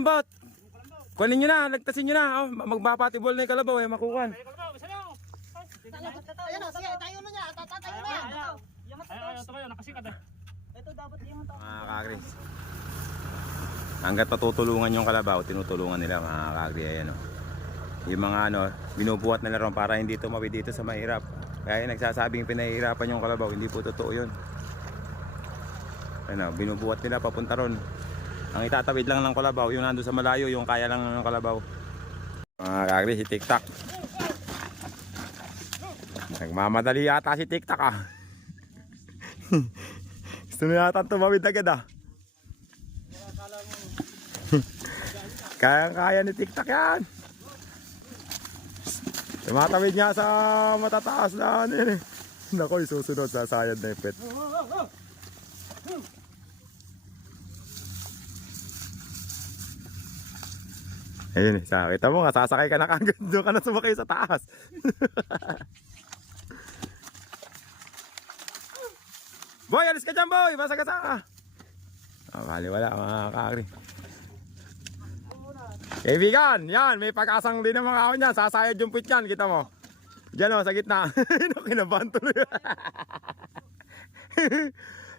kalambot. Kunin nyo na, lagtasin nyo na. Oh, magpapatibol na yung kalabaw eh, makukan. Ayan o, sige, tayo na niya. Tatayo na. Ito dapat yung. Mga kagris. Hanggat patutulungan yung kalabaw, tinutulungan nila mga kagri. Ayan, oh. Yung mga ano, binubuhat nila ron para hindi tumawid dito sa mahirap. Kaya yung nagsasabing pinahihirapan yung kalabaw, hindi po totoo yun. Ano, binubuhat nila papunta ron. Ang itatawid lang ng kalabaw, yung nando sa malayo, yung kaya lang ng kalabaw. Mga kagri, si TikTok. Nagmamadali yata si TikTok ah. Gusto na yata tumawid agad ah. Kaya-kaya ni TikTok yan. Tumatawid nga sa matataas na ano yun eh. Nako, isusunod sa sayad na ipit. Ayun eh, sa kita mo nga, sasakay ka na kagad, doon ka na sumakay sa taas. boy, alis ka dyan boy, masagasa ka. Ah, bali wala mga kakri. Kaibigan, yan, may pag-asang din mga ako niyan. Sasayad yung puwit yan, kita mo. Diyan o, sa gitna. Kinabahan tuloy.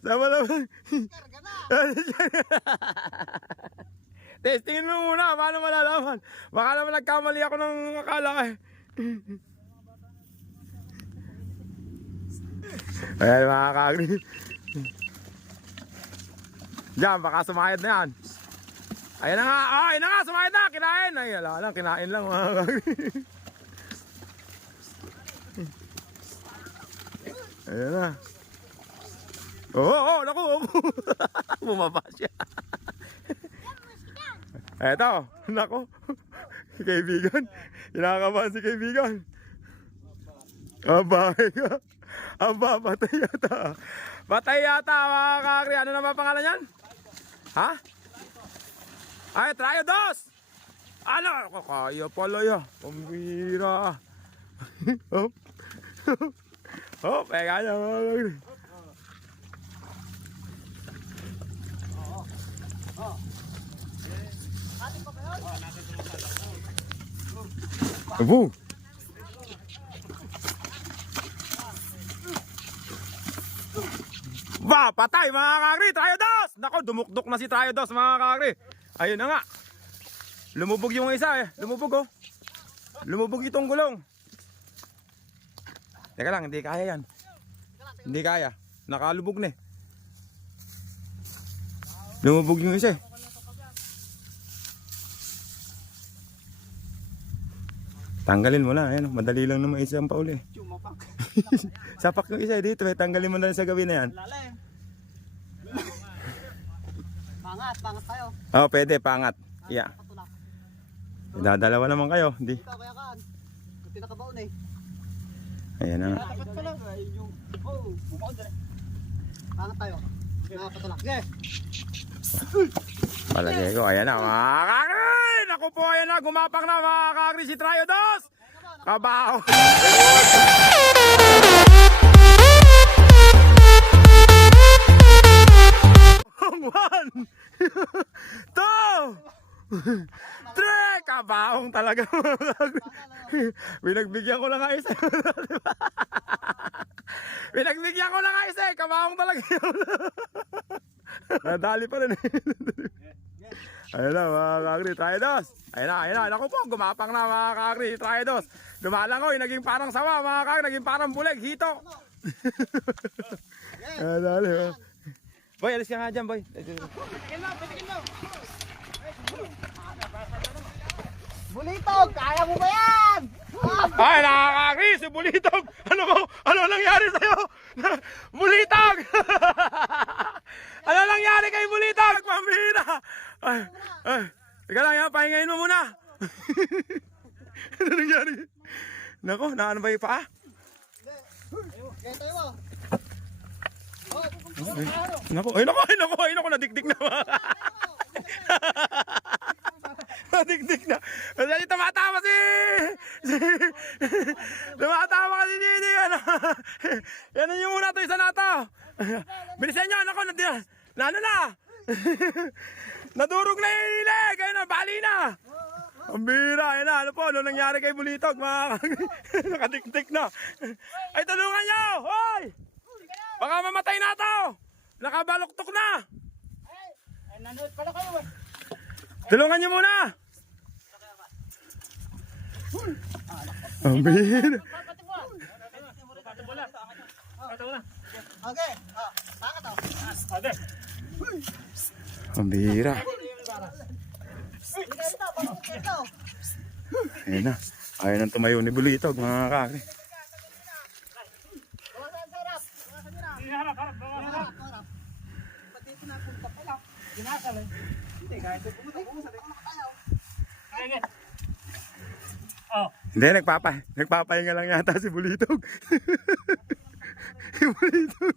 Sama naman. Testingin mo muna, paano malalaman? Baka naman nagkamali ako ng akala eh. Ayan mga kagri. Diyan, baka sumayad na yan. Ayan na nga, oh, na nga, sumayad na, kinain. Ay, wala lang, kinain lang mga kagri. Ayan na. Oo, oh, oh, naku, oh. bumaba siya. Eto, nako. kaibigan, kinakabahan si kaibigan. Aba, aba, patay yata. Patay yata, mga kakri. Ano naman pangalan yan? Ha? Ay, trayo dos! Ano? Kaya pala ya. Pambira. Hop. Hop, eh kaya mga kakri. Abu. Ba, patay mga kakri, Triodos! Nako, dumukdok na si Triodos mga kakri. Ayun na nga. Lumubog yung isa eh. Lumubog oh. Lumubog itong gulong. Teka lang, hindi kaya yan. Hindi kaya. Nakalubog na eh. Lumubog yung isa eh. Tanggalin mo na, ayan, madali lang naman isa ang pauli. Sapak yung isa eh, dito, eh. tanggalin mo na rin sa gabi na yan. Lalim. Pangat, pangat tayo. Oo, oh, pwede, pangat. Yeah. Patulak. Dadalawa naman kayo, hindi. Ikaw kaya kaan. Pinakabaon eh. Ayan na nga. Pala. Yung, oh, eh. Pangat tayo. Nakapatulak. Palagay ko, ayan na, mga Naku po, ayan na, gumapak na mga kakri si Triodos! Kabaho! One! Two! Three! Kabaong talaga. Pinagbigyan ko lang nga isa. Pinagbigyan ko lang nga isa eh. Kabaong talaga. Nadali pa rin. Ayun na mga kakri, try dos. Ayun na, ayun na. Naku po, gumapang na mga kakri, try dos. Lumalangoy, naging parang sawa mga kakri, naging parang buleg, hito. Ayun na, ayun. Boy, alis ka nga dyan, boy. Bulitog, kaya mo ba yan? Ay, nakakakri, si Bulitog. Ano mo? Ano nangyari sa'yo? Bulitog! ano nangyari kay Bulitog? Pambira! Ay, ay. Teka lang yan, pahingayin mo muna. ano nangyari? Nako, naano ba yung paa? Nako, ay nako, ay nako, ay nako, nadikdik na. nadikdik na. Kasi tumatawa si... tumatawa kasi si Didi. Ano? Yan yung muna to, isa na to. Bilisan nyo, nako, nadi... Na ano na? Nadurog na yung ilig. Ayun na, Ang bira, yan na. Ano po, ano nangyari kay Bulitog? Mga Nakatiktik na. Ay, tulungan nyo! Hoy! Baka mamatay na to! Nakabaloktok na! Ay, nanood pala kayo eh. Tulungan nyo muna! Ang bira. Okay. Ah, bakit to? Ang ito? Ayun na. Ayaw nang tumayo ni Bulitog, mga nakatayaw. Hindi, nagpapa, nagpapahinga lang yata si Bulitog. si Bulitog.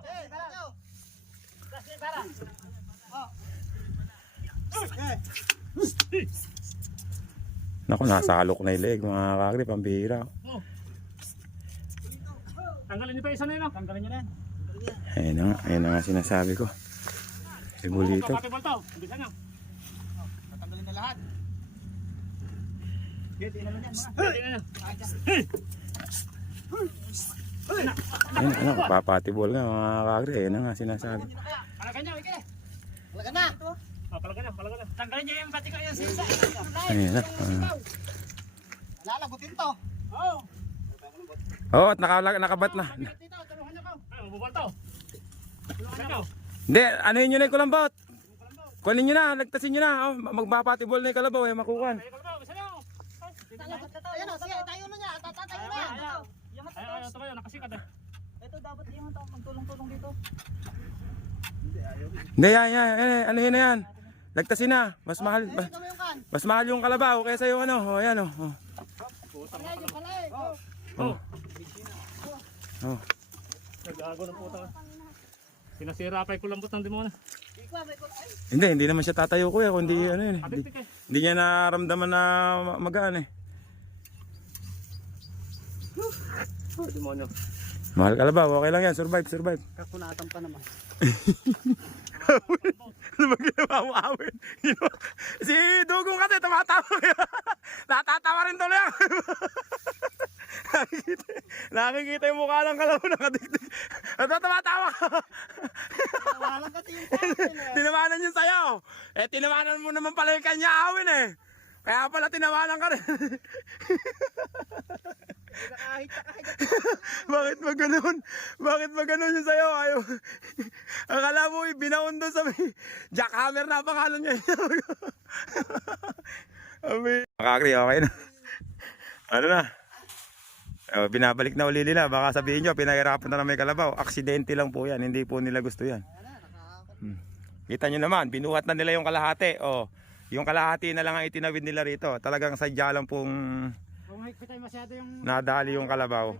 Eh, tara. Kasi para. Oh. Okay. Naku, nasa alok na yung leg, mga kakri, pambira. Tanggalin niyo pa isa na yun. Tanggalin nyo na yan. Ayun na nga, ayun na nga sinasabi ko. Si Bulitog. Kapatid mo to. Bisa na. Tatanggalin na lahat. Sige, Ayun, ano, papatibol nga, mga kakri. Ayun na nga sinasabi. Palagan niyo, Ike. Talaga na. Ah, palagan na, palagan na. Tanggalin niyo yung batik ko yung sisa. Ayun na. ah. Lalagutin to. Oo. Oo, at nakabat na. Tulungan nyo ko. Niyo. Hindi, ano yun yun yung kulambot? Kunin nyo na, lagtasin nyo na. Oh, magpapatibol na yung kalabaw, eh, makukuhan. Ay, kalbo, isa na. Tayo na niya. Tatayo na Ay, ay, ito kayo, nakasikat eh. Ito dapat yung tao magtulong-tulong dito. Hindi, yan, yan, yan, ano yun na yan. Lagtasin na, mas mahal, Eh, mas, mas mahal yung kalabaw kaysa yung ano, oh, yan oh. oh. Palay. Oh. Oh. Oh. Nag-ago ng puta. Sinasira pa yung kulambot ng demona. Hindi, hindi naman siya tatayo kuya, kundi ano yun, eh, hindi, eh. hindi niya naramdaman na ma- magaan eh. Oh, demonyo. Mahal kalabaw, okay lang yan, survive, survive. kakunatan pa naman. Ano ba ginawa mo awin? Si Dugong kasi tumatawa. Natatawa rin tuloy ako. nakikita, nakikita yung mukha ng kalabaw nakadikdik. Ito tumatawa. Walang kasi yung eh. tinawanan yung sayo. Eh, tinawanan mo naman pala yung kanya awin eh. Kaya pala tinawanan ka rin. Bakit ba ganun? Bakit ba ganun yung sayo? Ayaw. Akala mo binaon doon sa may jackhammer na pangalan niya. Ami. Makakri, okay na. Ano na? Oh, binabalik na uli nila. Baka sabihin nyo, pinahirapan na ng may kalabaw. Aksidente lang po yan. Hindi po nila gusto yan. Hmm. Kita nyo naman, binuhat na nila yung kalahati. Oh, yung kalahati na lang ang itinawid nila rito. Talagang sadya lang pong masyado yung nadali yung kalabaw.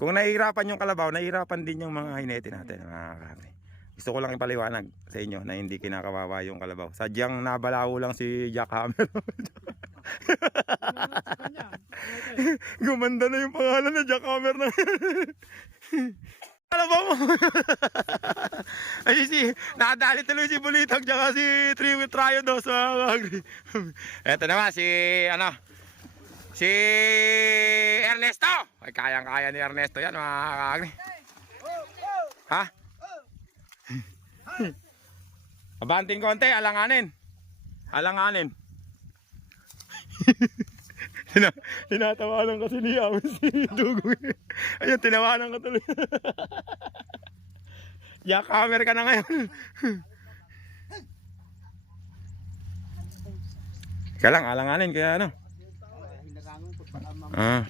Kung nahihirapan yung kalabaw, nahihirapan din yung mga hinete natin. Mga kakri. Gusto ko lang ipaliwanag sa inyo na hindi kinakawawa yung kalabaw. Sadyang nabalawo lang si Jack Hammer. Gumanda na yung pangalan na Jack Hammer na Kalabaw mo. Ay si, nakadali tuloy si Bulitag tsaka si Triwi Triodos mga kakri. Eto naman si, ano, Si Ernesto. Ay, kayang-kaya ni Ernesto yan, mga kakagri. Ha? Abanting konti, alanganin. Alanganin. Tina tinatawanan kasi ni Amin si Dugong. Ayun, tinawanan ka tuloy. Jack Hammer ka na ngayon. Kaya lang, alanganin, kaya ano. Ah.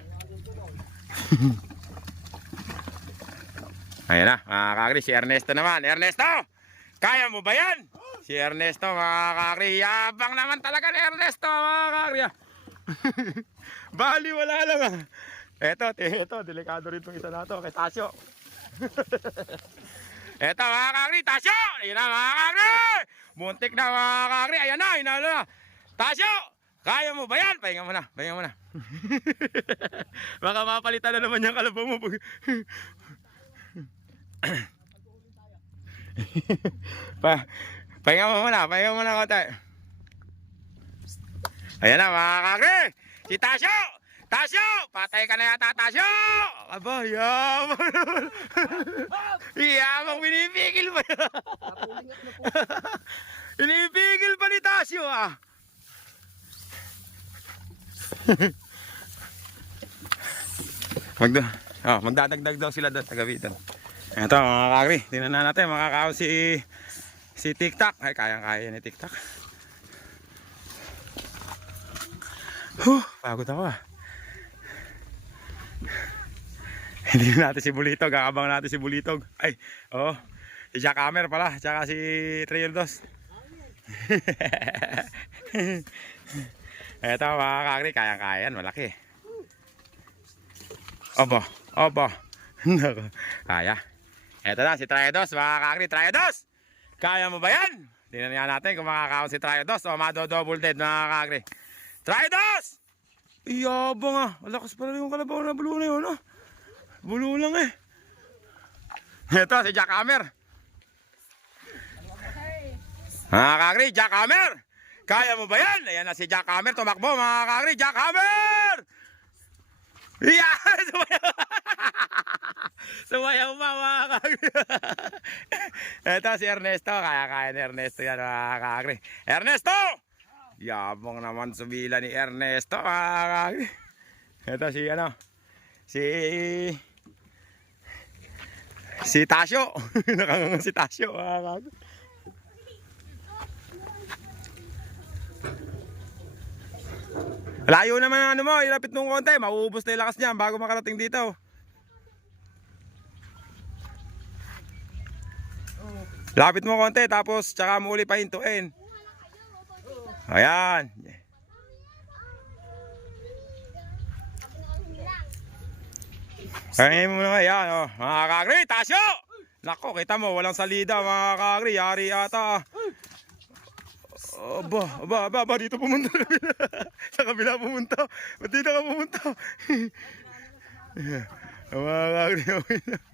Ayan na, mga kakri, si Ernesto naman. Ernesto! Kaya mo ba yan? Si Ernesto, mga kakri. Yabang naman talaga ni Ernesto, mga kakri. Bali, wala lang ah. Eto, eto, delikado rin itong isa na to, kay Tasyo. eto, mga kakri, Tasyo! Ayan na, mga kakri! Muntik na, mga kakri. Ayan na, inalo na. Tasyo! Kaya mo ba yan? Pahinga mo na, pahinga mo na. Baka mapalitan na naman yung kalabaw mo. pa, Pahinga mo muna, pahinga mo muna konti. Ayan na mga kakri. Si Tasyo! Tasyo! Patay ka na yata, Tasyo! Aba, yabang naman. yabang pinipigil pa. pinipigil pa ni Tasyo ah. Magda oh, magdadagdag daw sila doon sa gabitan. Ito mga kakri, tingnan na natin makakaw si si TikTok. Ay, kayang-kaya ni TikTok. Huh, pagod ako ah. Hindi natin si Bulitog, kakabang natin si Bulitog. Ay, oo. Oh, si Jack Hammer pala, tsaka si Trioldos. Ito mga kakri, kayang-kaya yan, malaki. Opo. Nako, Kaya. Ito na, si Triodos, mga kakri, Triodos! Kaya mo ba yan? Tingnan natin kung makakaon si Triodos o mado-double dead, mga kakri. Triodos! Iyabang ah. Malakas pala yung kalabaw na bulo na yun, ah. Bulo lang eh. Ito, si Jack Hammer. Mga kakri, Jack Hammer! Kaya mo ba yan? Ayan na si Jack Hammer, tumakbo, mga kakri, Jack Hammer! Yeah! Sumayaw! Sumayaw pa mga kakri. Ito si Ernesto. Kaya-kaya ni Ernesto yan mga kakri. Ernesto! Yabang naman subila ni Ernesto kakri. Ito si ano? Si... Si Tasyo. Nakangang si Tasyo kakri. Layo naman ang ano mo, ilapit nung konti, mauubos na yung lakas niya bago makarating dito. Lapit mo konti, tapos tsaka mo uli pahintuin. Ayan. Kaya mo na yan, oh. Mga kakri, tasyo! Nako, kita mo, walang salida, mga kakri, yari ata. Aba, aba, aba, aba, dito pumunta sa kabila. pumunta. Ba't dito ka pumunta? mga kakri, okay na.